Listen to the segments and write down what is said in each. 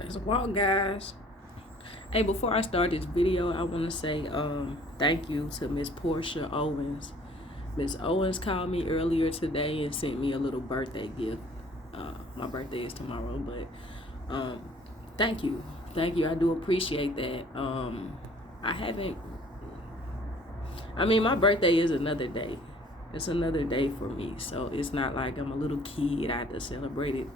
Let's walk, guys. Hey, before I start this video, I want to say thank you to Miss Portia Owens. Miss Owens called me earlier today and sent me a little birthday gift. My birthday is tomorrow, but thank you. Thank you. I do appreciate that. My birthday is another day. It's another day for me. So it's not like I'm a little kid. I have to celebrate it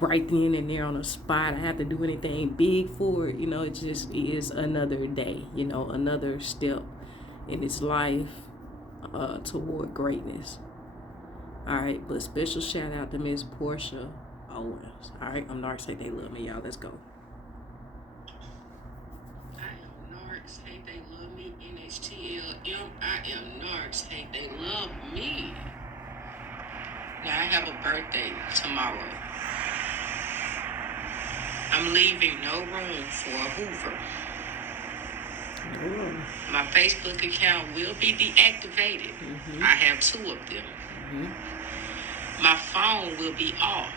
right then and there on the spot. I have to do anything big for it. It just is another day, another step in its life toward greatness. All right, but special shout out to Miss Portia Owens. All right, I'm Narc. Say they love me, y'all. Let's go. I am Narc. Hey, they love me. NHTLM. I am Narc. Hey, they love me. Now I have a birthday tomorrow. I'm leaving no room for a Hoover. My Facebook account will be deactivated. I have 2 of them. My phone will be off.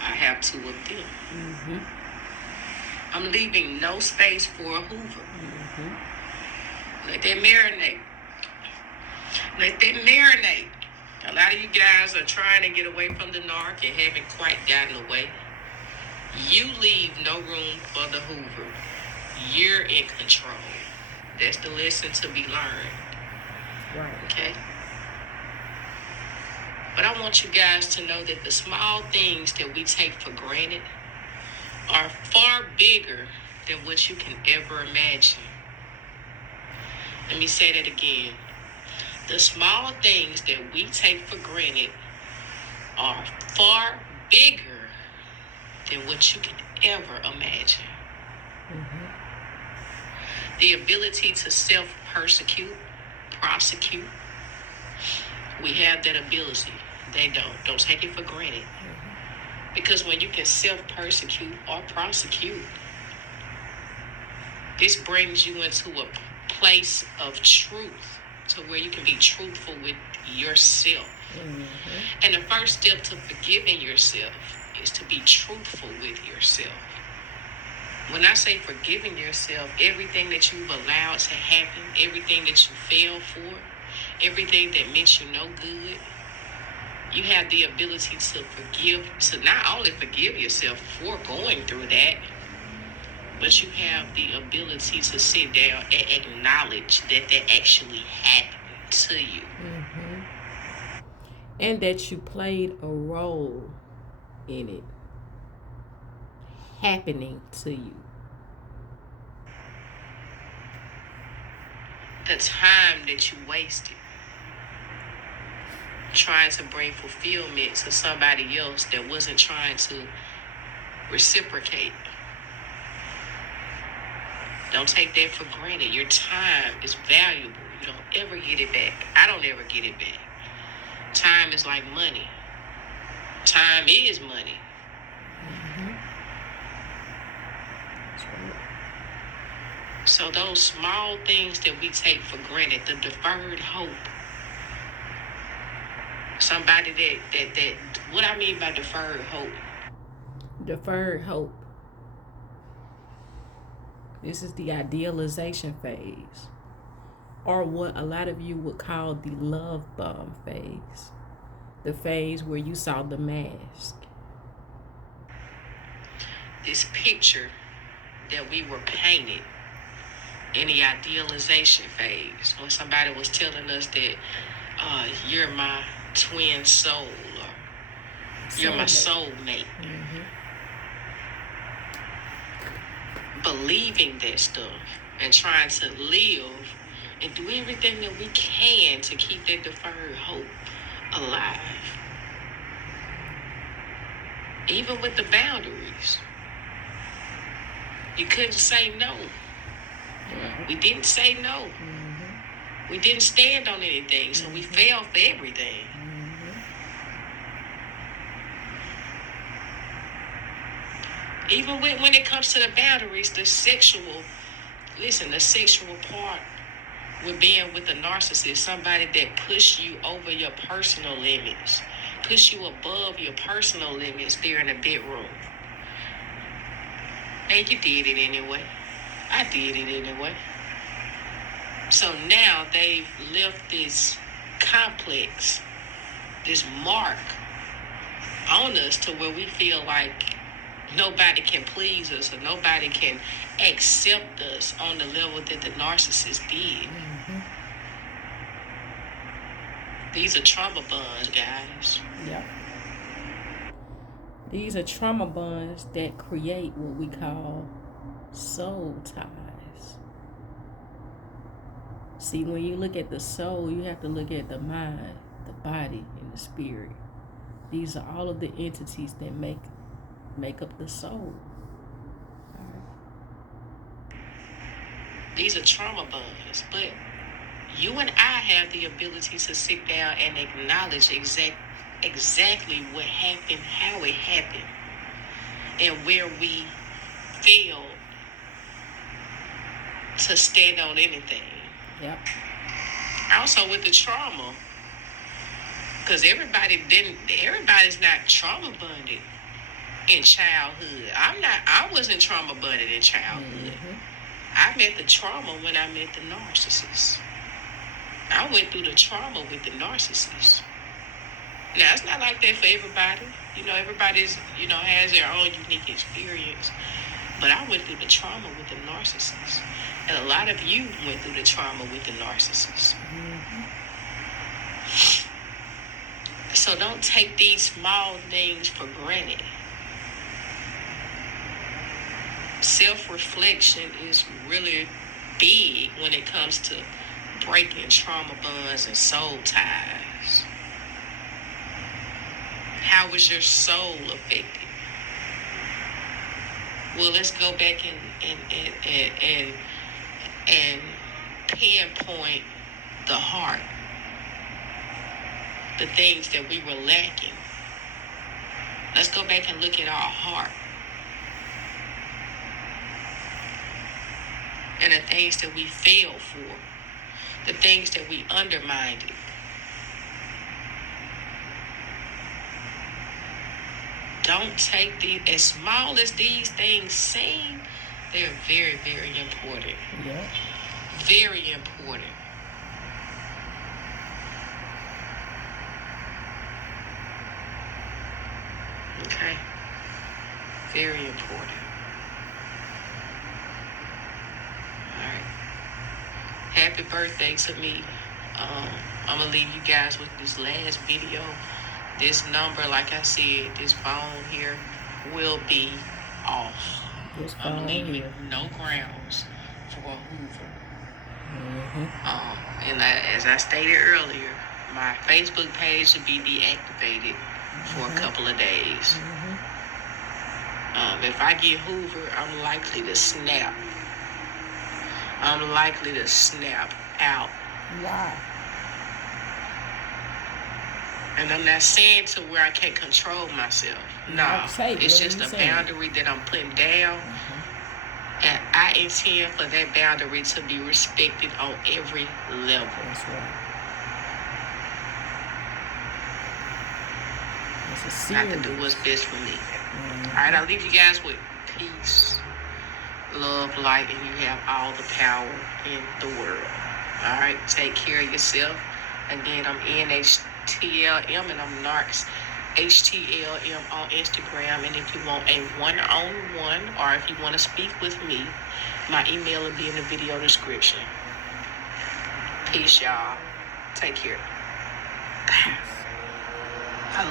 I have 2 of them. I'm leaving no space for a Hoover. Let that marinate. Let that marinate. A lot of you guys are trying to get away from the narc and haven't quite gotten away. You leave no room for the Hoover. You're in control. That's the lesson to be learned. Right. Okay? But I want you guys to know that the small things that we take for granted are far bigger than what you can ever imagine. Let me say that again. The small things that we take for granted are far bigger than what you can ever imagine. The ability to self-persecute, prosecute, we have that ability. They don't. Don't take it for granted. Because when you can self-persecute or prosecute, this brings you into a place of truth to where you can be truthful with yourself. And the first step to forgiving yourself is to be truthful with yourself. When I say forgiving yourself, everything that you've allowed to happen, everything that you fell for, everything that meant you no good, you have the ability to not only forgive yourself for going through that, but you have the ability to sit down and acknowledge that that actually happened to you. And that you played a role in it happening to you. The time that you wasted trying to bring fulfillment to somebody else that wasn't trying to reciprocate. Don't take that for granted. Your time is valuable. You don't ever get it back. I don't ever get it back. Time is like money. Time is money. That's right. So those small things that we take for granted, the deferred hope. Somebody that what I mean by deferred hope. Deferred hope. This is the idealization phase, or what a lot of you would call the love bomb phase. The phase where you saw the mask. This picture that we were painted in the idealization phase, when somebody was telling us that you're my twin soul, or you're my soulmate. Believing that stuff and trying to live and do everything that we can to keep that deferred hope alive. Even with the boundaries. You couldn't say no. We didn't say no. We didn't stand on anything, so we fell for everything. Even when it comes to the boundaries, the sexual part with being with a narcissist, somebody that push you over your personal limits, push you above your personal limits there in the bedroom. And you did it anyway. I did it anyway. So now they've left this complex, this mark on us to where we feel like nobody can please us or nobody can accept us on the level that the narcissist did. These are trauma bonds, guys. Yep. These are trauma bonds that create what we call soul ties. See, when you look at the soul, you have to look at the mind, the body, and the spirit. These are all of the entities that make up the soul. All right. These are trauma bonds, but you and I have the ability to sit down and acknowledge exactly what happened, how it happened, and where we failed to stand on anything. Yep. Also with the trauma, because everybody's not trauma bonded in childhood. I wasn't trauma bonded in childhood. I met the trauma when I met the narcissist. I went through the trauma with the narcissist. Now, it's not like that for everybody. Everybody's, has their own unique experience. But I went through the trauma with the narcissist. And a lot of you went through the trauma with the narcissist. So don't take these small things for granted. Self-reflection is really big when it comes to breaking trauma bonds and soul ties. How was your soul affected? Well, let's go back and pinpoint the heart, the things that we were lacking. Let's go back and look at our heart and the things that we failed for, the things that we undermined. Don't take these, as small as these things seem, they're very, very important. Yeah. Very important. Okay. Very important. All right. Happy birthday to me. I'm going to leave you guys with this last video. This number, like I said, this phone here will be off. I'm leaving no grounds for a Hoover. And as I stated earlier, my Facebook page will be deactivated for a couple of days. If I get Hoover, I'm likely to snap. I'm likely to snap out. Why? And I'm not saying to where I can't control myself. No, it's just a boundary that I'm putting down. And I intend for that boundary to be respected on every level. That's right. I have to do what's best for me. All right, I'll leave you guys with peace, love, light, and you have all the power in the world. All right, take care of yourself. Again, I'm NHTLM and I'm NHTLM on Instagram. And if you want a one-on-one or if you want to speak with me, my email will be in the video description. Peace, y'all. Take care.